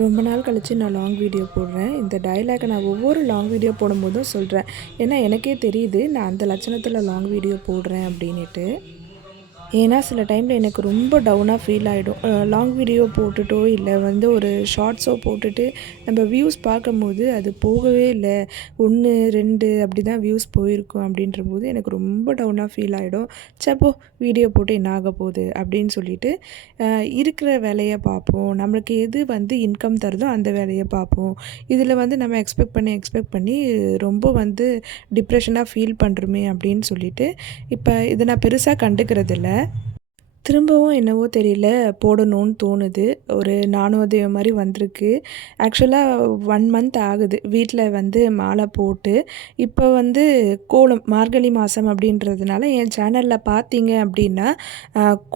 ரொம்ப நாள் கழித்து நான் லாங் வீடியோ போடுறேன். இந்த டயலாகை நான் ஒவ்வொரு லாங் வீடியோ போடும்போதும் சொல்கிறேன் ஏன்னா எனக்கே தெரியுது நான் அந்த லட்சணத்தில் லாங் வீடியோ போடுறேன் அப்படின்ட்டு ஏன்னா சில டைமில் எனக்கு ரொம்ப டவுனாக ஃபீல் ஆகிடும் லாங் வீடியோ போட்டுட்டோ இல்லை வந்து ஒரு ஷார்ட்ஸோ போட்டுட்டு நம்ம வியூஸ் பார்க்கும்போது அது போகவே இல்லை. ஒன்று ரெண்டு அப்படி தான் வியூஸ் போயிருக்கும் அப்படின்ற போது எனக்கு ரொம்ப டவுனாக ஃபீல் ஆகிடும் சப்போ வீடியோ போட்டு என்ன ஆக போகுது அப்படின்னு சொல்லிட்டு இருக்கிற வேலையை பார்ப்போம். நம்மளுக்கு எது வந்து இன்கம் தருதோ அந்த வேலையை பார்ப்போம். இதில் வந்து நம்ம எக்ஸ்பெக்ட் பண்ணி எக்ஸ்பெக்ட் பண்ணி ரொம்ப வந்து டிப்ரெஷனாக ஃபீல் பண்ணுறோமே அப்படின்னு சொல்லிட்டு இப்போ இதை நான் பெருசாக கண்டுக்கிறதில்ல. திரும்பவும் என்னவோ தெரியல போடணும்னு தோணுது. ஒரு நாணோதயம் மாதிரி வந்திருக்கு. ஆக்சுவலாக ஒன் மந்த் ஆகுது. வீட்டில் வந்து மாலை போட்டு இப்போ வந்து கோலம் மார்கழி மாதம் அப்படின்றதுனால என் சேனலில் பார்த்தீங்க அப்படின்னா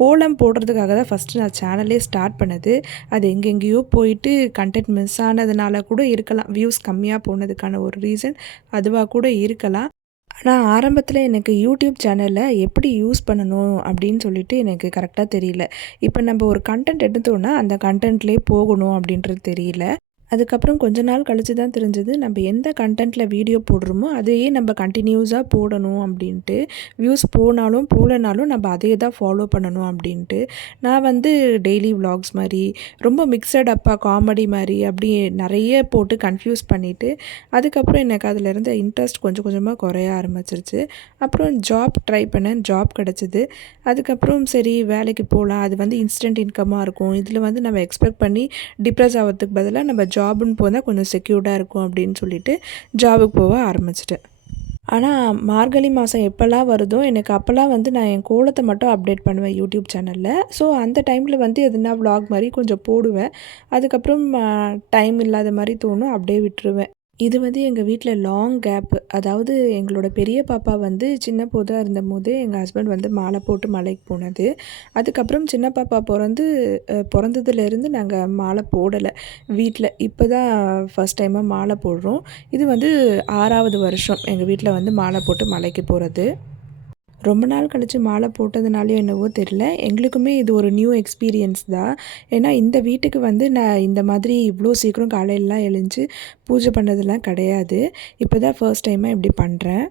கோலம் போடுறதுக்காக தான் ஃபஸ்ட்டு நான் சேனலே ஸ்டார்ட் பண்ணது. அது எங்கெங்கேயோ போயிட்டு கண்டென்ட் மிஸ் ஆனதுனால கூட இருக்கலாம். வியூஸ் கம்மியாக போனதுக்கான ஒரு ரீசன் அதுவாக கூட இருக்கலாம். ஆனால் ஆரம்பத்தில் எனக்கு யூடியூப் சேனலை எப்படி யூஸ் பண்ணணும் அப்படின்னு சொல்லிட்டு எனக்கு கரெக்டாக தெரியல. இப்போ நம்ம ஒரு கண்டென்ட் எடுத்தோன்னா அந்த கண்டென்ட்லேயே போகணும் அப்படின்றது தெரியல. அதுக்கப்புறம் கொஞ்ச நாள் கழித்து தான் தெரிஞ்சது நம்ம எந்த கண்டென்ட்டில் வீடியோ போடுறோமோ அதையே நம்ம கண்டினியூஸாக போடணும் அப்படின்ட்டு. வியூஸ் போனாலும் போகலனாலும் நம்ம அதையே தான் ஃபாலோ பண்ணணும் அப்படின்ட்டு. நான் வந்து டெய்லி விலாக்ஸ் மாதிரி ரொம்ப மிக்சட் அப்பா காமெடி மாதிரி அப்படி நிறைய போட்டு கன்ஃபியூஸ் பண்ணிவிட்டு அதுக்கப்புறம் எனக்கு அதில் இருந்த இன்ட்ரெஸ்ட் கொஞ்சம் கொஞ்சமாக குறைய ஆரம்பிச்சிருச்சு. அப்புறம் ஜாப் ட்ரை பண்ணேன் ஜாப் கிடச்சிது. அதுக்கப்புறம் சரி வேலைக்கு போகலாம் அது வந்து இன்ஸ்டன்ட் இன்கமாக இருக்கும். இதில் வந்து நம்ம எக்ஸ்பெக்ட் பண்ணி டிப்ரெஸ் ஆகிறதுக்கு பதிலாக நம்ம ஜாபுன்னு போனால் கொஞ்சம் செக்யூர்டாக இருக்கும் அப்படின்னு சொல்லிட்டு ஜாபுக்கு போக ஆரம்பிச்சிட்டேன். ஆனால் மார்கழி மாதம் எப்போல்லாம் வருதோ எனக்கு அப்போல்லாம் வந்து நான் என் கோலத்தை மட்டும் அப்டேட் பண்ணுவேன் யூடியூப் சேனலில் ஸோ அந்த டைமில் வந்து எதுனா விலாக் மாதிரி கொஞ்சம் போடுவேன். அதுக்கப்புறம் டைம் இல்லாத மாதிரி தோணும் அப்படியே விட்டுருவேன். இது வந்து எங்கள் வீட்டில் லாங் கேப்பு அதாவது எங்களோட பெரிய பாப்பா வந்து சின்ன போதாக இருந்தபோது எங்கள் ஹஸ்பண்ட் வந்து மாலை போட்டு மலைக்கு போனது. அதுக்கப்புறம் சின்ன பாப்பா பிறந்து பிறந்ததுலேருந்து நாங்கள் மாலை போடலை. வீட்டில் இப்போ தான் ஃபஸ்ட் டைமாக மாலை போடுறோம். இது வந்து ஆறாவது வருஷம் எங்கள் வீட்டில் வந்து மாலை போட்டு மலைக்கு போகிறது ரொம்ப நாள் கழித்து மாலை போட்டதுனாலே என்னவோ தெரில எங்களுக்குமே இது ஒரு நியூ எக்ஸ்பீரியன்ஸ் தான் ஏன்னா இந்த வீட்டுக்கு வந்து நான் இந்த மாதிரி இவ்வளோ சீக்கிரம் காலையிலலாம் எழுந்து பூஜை பண்ணதெல்லாம் கிடையாது. இப்போ தான் ஃபர்ஸ்ட் டைமாக இப்படி பண்ணுறேன்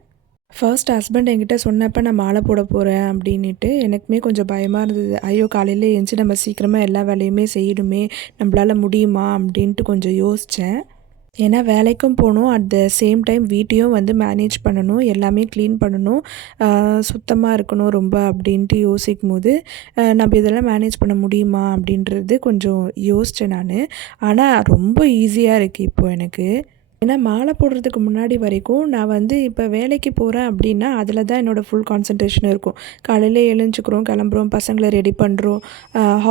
ஃபர்ஸ்ட் ஹஸ்பண்ட் என்கிட்ட சொன்னப்போ நான் மாலை போட போகிறேன் அப்படின்ட்டு எனக்குமே கொஞ்சம் பயமாக இருந்தது. ஐயோ காலையில் எழுந்துச்சி நம்ம சீக்கிரமாக எல்லா வேலையுமே செய்யணுமே. நம்மளால் முடியுமா? அப்படின்ட்டு கொஞ்சம் யோசித்தேன் ஏன்னா வேலைக்கும் போகணும். அட் த சேம் டைம் வீட்டையும் வந்து மேனேஜ் பண்ணணும். எல்லாமே க்ளீன் பண்ணணும். சுத்தமாக இருக்கணும் ரொம்ப அப்படின்ட்டு யோசிக்கும் போது நம்ம இதெல்லாம் மேனேஜ் பண்ண முடியுமா அப்படின்றது கொஞ்சம் யோசித்தேன் நான். ஆனால் ரொம்ப ஈஸியாக இருக்குது இப்போது எனக்கு. ஏன்னா மாலை போடுறதுக்கு முன்னாடி வரைக்கும் நான் வந்து இப்போ வேலைக்கு போகிறேன் அப்படின்னா அதில் தான் என்னோடய ஃபுல் கான்சன்ட்ரேஷன் இருக்கும். காலையில் எழுஞ்சிக்கிறோம் கிளம்புறோம் பசங்களை ரெடி பண்ணுறோம்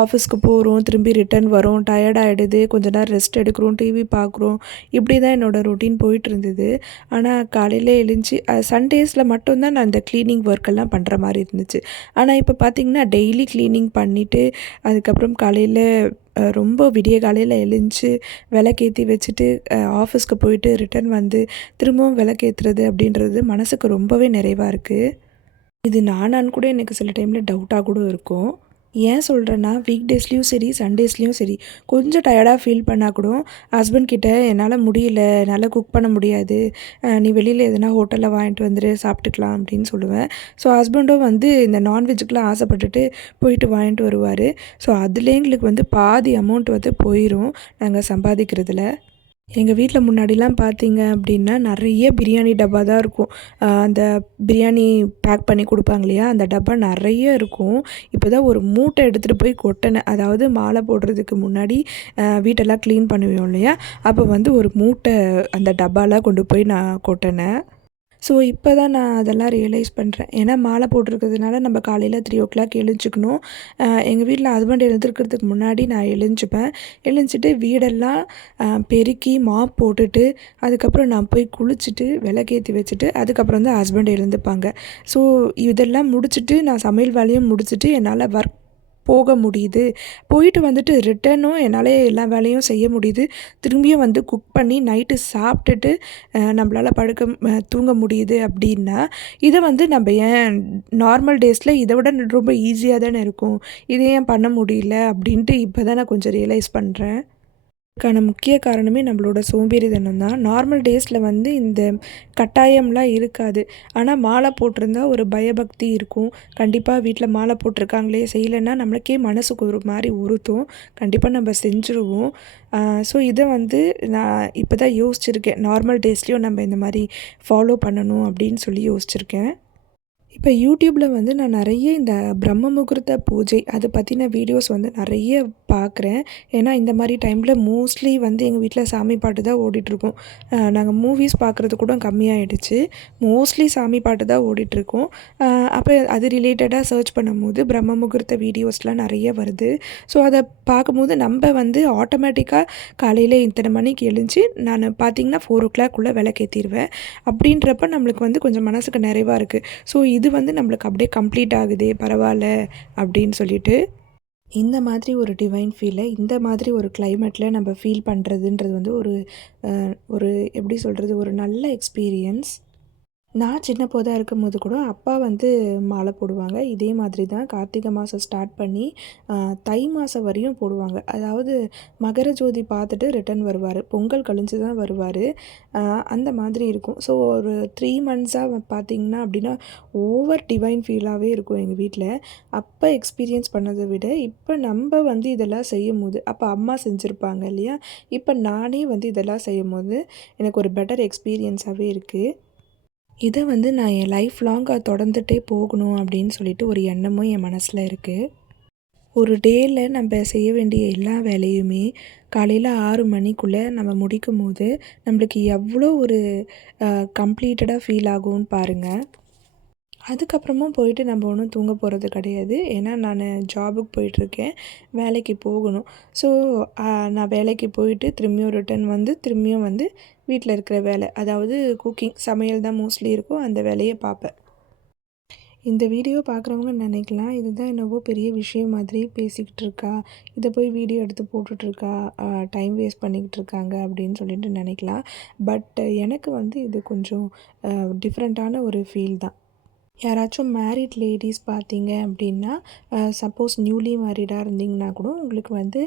ஆஃபீஸ்க்கு போகிறோம் திரும்பி ரிட்டர்ன் வரோம் டயர்டாகிடுது கொஞ்ச நேரம் ரெஸ்ட் எடுக்கிறோம் டிவி பார்க்குறோம் இப்படி தான் என்னோடய ரொட்டீன் போயிட்டு இருந்தது. ஆனால் காலையில் எழுஞ்சி சண்டேஸில் மட்டும்தான் நான் இந்த க்ளீனிங் ஒர்க்கெல்லாம் பண்ணுற மாதிரி இருந்துச்சு. ஆனால் இப்போ பார்த்திங்கன்னா டெய்லி க்ளீனிங் பண்ணிவிட்டு அதுக்கப்புறம் காலையில் ரொம்ப விடிய காலையில் எழுந்துச்சி விளக்கேற்றி வச்சுட்டு ஆஃபீஸ்க்கு போயிட்டு ரிட்டன் வந்து திரும்பவும் விளக்கேற்றுறது அப்படின்றது மனசுக்கு ரொம்பவே நிறைவாக இருக்குது இது நானான்னு கூட எனக்கு சில டைமில் டவுட்டாக கூட இருக்கும். ஏன் சொல்கிறேன்னா வீக் டேஸ்லேயும் சரி சண்டேஸ்லேயும் சரி கொஞ்சம் டயர்டாக ஃபீல் பண்ணால் கூட ஹஸ்பண்ட் கிட்ட என்னால் முடியல என்னால் குக் பண்ண முடியாது நீ வெளியில் எதனா ஹோட்டலில் வாங்கிட்டு வந்துடு சாப்பிட்டுக்கலாம் அப்படின்னு சொல்லுவேன். ஸோ ஹஸ்பண்டும் வந்து இந்த நான்வெஜ்ஜுக்கெலாம் ஆசைப்பட்டுட்டு போயிட்டு வாங்கிட்டு வருவார். ஸோ அதுலேயே எங்களுக்கு வந்து பாதி அமௌண்ட் வந்து போயிடும் நாங்கள் சம்பாதிக்கிறதுல. எங்கள் வீட்டில் முன்னாடிலாம் பார்த்தீங்க அப்படின்னா நிறைய பிரியாணி டப்பா தான் இருக்கும். அந்த பிரியாணி பேக் பண்ணி கொடுப்பாங்க இல்லையா? அந்த டப்பா நிறைய இருக்கும். இப்போ தான் ஒரு மூட்டை எடுத்துகிட்டு போய் கொட்டினேன். அதாவது மாலை போடுறதுக்கு முன்னாடி வீட்டெல்லாம் க்ளீன் பண்ணுவோம் இல்லையா? அப்போ வந்து ஒரு மூட்டை அந்த டப்பாலாம் கொண்டு போய் நான் கொட்டினேன். ஸோ இப்போ தான் நான் அதெல்லாம் ரியலைஸ் பண்ணுறேன் ஏன்னா மாலை போட்டிருக்கிறதுனால நம்ம காலையில் த்ரீ ஓ கிளாக் எழுஞ்சிக்கணும் எங்கள் வீட்டில் ஹஸ்பண்ட் எழுந்திருக்கிறதுக்கு முன்னாடி நான் எழுஞ்சிப்பேன் எழுஞ்சிட்டு வீடெல்லாம் பெருக்கி மாப் போட்டுட்டு அதுக்கப்புறம் நான் போய் குளிச்சுட்டு விளக்கேற்றி வச்சுட்டு அதுக்கப்புறம் தான் ஹஸ்பண்ட் எழுந்துப்பாங்க. ஸோ இதெல்லாம் முடிச்சுட்டு நான் சமையல் வேலையும் முடிச்சுட்டு என்னால் ஒர்க் போக முடியுது. போயிட்டு வந்துட்டு ரிட்டனும் என்னால் எல்லா வேலையும் செய்ய முடியுது. திரும்பியும் வந்து குக் பண்ணி நைட்டு சாப்பிட்டுட்டு நம்மளால் படுக்க தூங்க முடியுது அப்படின்னா இதை வந்து நம்ம ஏன் நார்மல் டேஸில் இதை விட ரொம்ப ஈஸியாக தானே இருக்கும். இதை ஏன் பண்ண முடியல அப்படின்ட்டு இப்போ தான் நான் கொஞ்சம் ரியலைஸ் பண்ணுறேன் அதுக்கான முக்கிய காரணமே நம்மளோட சோம்பேறித்தனம் தான். நார்மல் டேஸில் வந்து இந்த கட்டாயம்லாம் இருக்காது. ஆனால் மாலை போட்டிருந்தா ஒரு பயபக்தி இருக்கும். கண்டிப்பாக வீட்டில் மாலை போட்டிருக்காங்களே செய்யலைன்னா நம்மளுக்கே மனசுக்கு ஒரு மாதிரி உறுத்தும். கண்டிப்பாக நம்ம செஞ்சுருவோம். ஸோ இதை வந்து நான் இப்போ தான் யோசிச்சிருக்கேன் நார்மல் டேஸ்லேயும் நம்ம இந்த மாதிரி ஃபாலோ பண்ணணும் அப்படின்னு சொல்லி யோசிச்சிருக்கேன். இப்போ யூடியூப்பில் வந்து நான் நிறைய இந்த பிரம்ம முகூர்த்த பூஜை அதை பற்றின வீடியோஸ் வந்து நிறைய பார்க்குறேன். ஏன்னா இந்த மாதிரி டைமில் மோஸ்ட்லி வந்து எங்கள் வீட்டில் சாமி பாட்டு தான் ஓடிட்டுருக்கோம். நாங்கள் மூவிஸ் பார்க்குறது கூட கம்மியாகிடுச்சு மோஸ்ட்லி சாமி பாட்டு தான் ஓடிட்டுருக்கோம். அப்போ அது ரிலேட்டடாக சர்ச் பண்ணும்போது பிரம்ம முகூர்த்த வீடியோஸ்லாம் நிறைய வருது. ஸோ அதை பார்க்கும்போது நம்ம வந்து ஆட்டோமேட்டிக்காக காலையில் இத்தனை மணிக்கு எழுந்துச்சி நான் பார்த்தீங்கன்னா ஃபோர் ஓ கிளாக்குள்ளே விளக்கேற்றிடுவேன் அப்படின்றப்ப நம்மளுக்கு வந்து கொஞ்சம் மனசுக்கு நிறைவாக இருக்குது ஸோ இது வந்து நம்மளுக்கு அப்படியே கம்ப்ளீட் ஆகுதே பரவாயில்ல அப்படின்னு சொல்லிட்டு இந்த மாதிரி ஒரு டிவைன் ஃபீலை இந்த மாதிரி ஒரு கிளைமேட்டில் நம்ம ஃபீல் பண்ணுறதுன்றது வந்து ஒரு ஒரு எப்படி சொல்கிறது ஒரு நல்ல எக்ஸ்பீரியன்ஸ் நான் சின்ன போதாக இருக்கும்போது கூட அப்பா வந்து மாலை போடுவாங்க. இதே மாதிரி தான் கார்த்திகை மாதம் ஸ்டார்ட் பண்ணி தை மாதம் வரையும் போடுவாங்க. அதாவது மகர ஜோதி பார்த்துட்டு ரிட்டர்ன் வருவார். பொங்கல் கழிஞ்சு தான் வருவார். அந்த மாதிரி இருக்கும். ஸோ ஒரு த்ரீ மந்த்ஸாக பார்த்திங்கன்னா அப்படின்னா ஓவர் டிவைன் ஃபீலாகவே இருக்கும் எங்கள் வீட்டில் அப்போ எக்ஸ்பீரியன்ஸ் பண்ணதை விட இப்போ நம்ம வந்து இதெல்லாம் செய்யும் போது அப்போ அம்மா செஞ்சுருப்பாங்க இல்லையா? இப்போ நானே வந்து இதெல்லாம் செய்யும் போது எனக்கு ஒரு பெட்டர் எக்ஸ்பீரியன்ஸாகவே இருக்குது இதை வந்து நான் என் லைஃப் லாங்காக தொடர்ந்துட்டே போகணும் அப்படின்னு சொல்லிட்டு ஒரு எண்ணமும் என் மனசில் இருக்குது ஒரு டேயில் நம்ம செய்ய வேண்டிய எல்லா வேலையுமே காலையில் ஆறு மணிக்குள்ளே நம்ம முடிக்கும் போது நம்மளுக்கு எவ்வளோ ஒரு கம்ப்ளீட்டடாக ஃபீல் ஆகும்னு பாருங்கள் அதுக்கப்புறமா போயிட்டு நம்ம ஒன்றும் தூங்க போகிறது கிடையாது. ஏன்னா நான் ஜாபுக்கு போயிட்டுருக்கேன். வேலைக்கு போகணும். ஸோ நான் வேலைக்கு போயிட்டு திரும்பியும் ரிட்டர்ன் வந்து திரும்பியும் வந்து வீட்டில் இருக்கிற வேலை. அதாவது குக்கிங் சமையல் தான் மோஸ்ட்லி இருக்கும். அந்த வேலையை பார்ப்பேன். இந்த வீடியோ பார்க்குறவங்க நினைக்கலாம் இதுதான் என்னவோ பெரிய விஷயம் மாதிரி பேசிக்கிட்டு இருக்கா? இதை போய் வீடியோ எடுத்து போட்டுட்ருக்கா டைம் வேஸ்ட் பண்ணிக்கிட்டு இருக்காங்க அப்படின்னு சொல்லிட்டு நினைக்கலாம். பட் எனக்கு வந்து இது கொஞ்சம் டிஃப்ரெண்ட்டான ஒரு ஃபீல் தான். யாராச்சும் மேரிட் லேடிஸ் பார்த்தீங்க அப்படின்னா சப்போஸ் நியூலி மேரிடாக இருந்தீங்கன்னா கூட உங்களுக்கு வந்து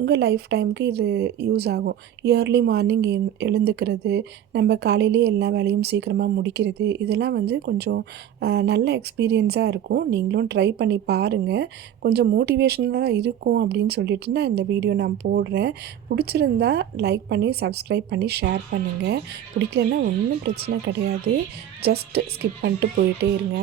உங்கள் லைஃப் டைமுக்கு இது யூஸ் ஆகும். இயர்லி மார்னிங் எழுந்துக்கிறது நம்ம காலையிலேயே எல்லா வேலையும் சீக்கிரமாக முடிக்கிறது இதெல்லாம் வந்து கொஞ்சம் நல்ல எக்ஸ்பீரியன்ஸாக இருக்கும். நீங்களும் ட்ரை பண்ணி பாருங்கள் கொஞ்சம் மோட்டிவேஷனலாக இருக்கும் அப்படின்னு சொல்லிட்டு நான் இந்த வீடியோ நான் போடுறேன். பிடிச்சிருந்தா லைக் பண்ணி சப்ஸ்கிரைப் பண்ணி ஷேர் பண்ணுங்கள் பிடிக்கலன்னா ஒன்றும் பிரச்சனை கிடையாது. ஜஸ்ட் ஸ்கிப் பண்ணிட்டு போயிட்டே இருங்க.